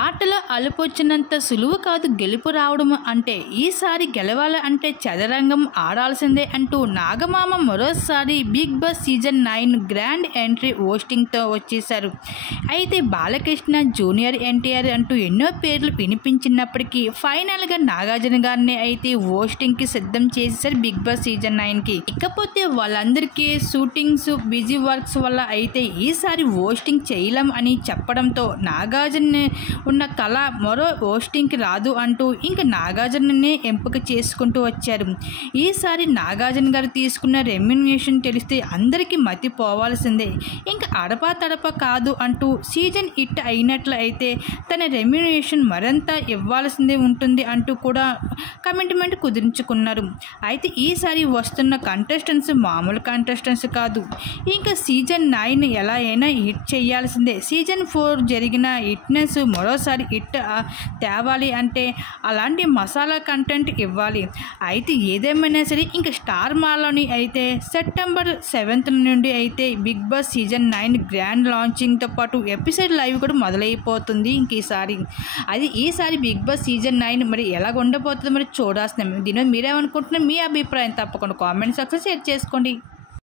ఆటలో అలుపొచ్చినంత సులువు కాదు గెలుపు రావడం అంటే, ఈసారి గెలవాలి అంటే చదరంగం ఆడాల్సిందే అంటూ నాగమామ మరోసారి big boss season 9 grand entry హోస్టింగ్తో వచ్చేశారు. అయితే బాలకృష్ణ, జూనియర్ ఎన్టీఆర్ అంటూ ఎన్నో పేర్లు వినిపించినప్పటికీ ఫైనల్గా నాగార్జున గారిని అయితే హోస్టింగ్కి సిద్ధం చేసేశారు బిగ్ బాస్ సీజన్ 9కి. ఇకపోతే వాళ్ళందరికీ షూటింగ్స్, బిజీ వర్క్స్ వల్ల అయితే ఈసారి హోస్టింగ్ చేయలేం అని చెప్పడంతో నాగార్జున ఉన్న కళ మరో హోస్టింగ్కి రాదు అంటూ ఇంకా నాగార్జుననే ఎంపిక చేసుకుంటూ వచ్చారు. ఈసారి నాగార్జున గారు తీసుకున్న రెమ్యునరేషన్ తెలిస్తే అందరికీ మతి పోవాల్సిందే. ఇంకా అడపా తడప కాదు అంటూ సీజన్ హిట్ అయినట్లు అయితే తన రెమ్యునరేషన్ మరింత ఇవ్వాల్సిందే ఉంటుంది అంటూ కూడా కమిట్మెంట్ కుదుర్చుకున్నారు. అయితే ఈసారి వస్తున్న కంటెస్టెంట్స్ మామూలు కంటెస్టెంట్స్ కాదు. ఇంకా సీజన్ 9 ఎలా అయినా హిట్ చేయాల్సిందే. సీజన్ 4 జరిగిన హిట్నెస్ మరోసారి హిట్ తేవాలి అంటే అలాంటి మసాలా కంటెంట్ ఇవ్వాలి. అయితే ఏదేమైనా సరే ఇంకా స్టార్ మాలోని అయితే సెప్టెంబర్ 7th నుండి అయితే బిగ్ బాస్ సీజన్ 9 గ్రాండ్ లాంచింగ్తో పాటు ఎపిసోడ్ లైవ్ కూడా మొదలైపోతుంది. ఇంక ఈసారి బిగ్ బాస్ సీజన్ 9 మరి ఎలా ఉండబోతుందో మరి చూడాల్సిందే. దీనిలో మీరేమనుకుంటున్నారు? మీ అభిప్రాయం తప్పకుండా కామెంట్ సెక్షన్ షేర్ చేసుకోండి.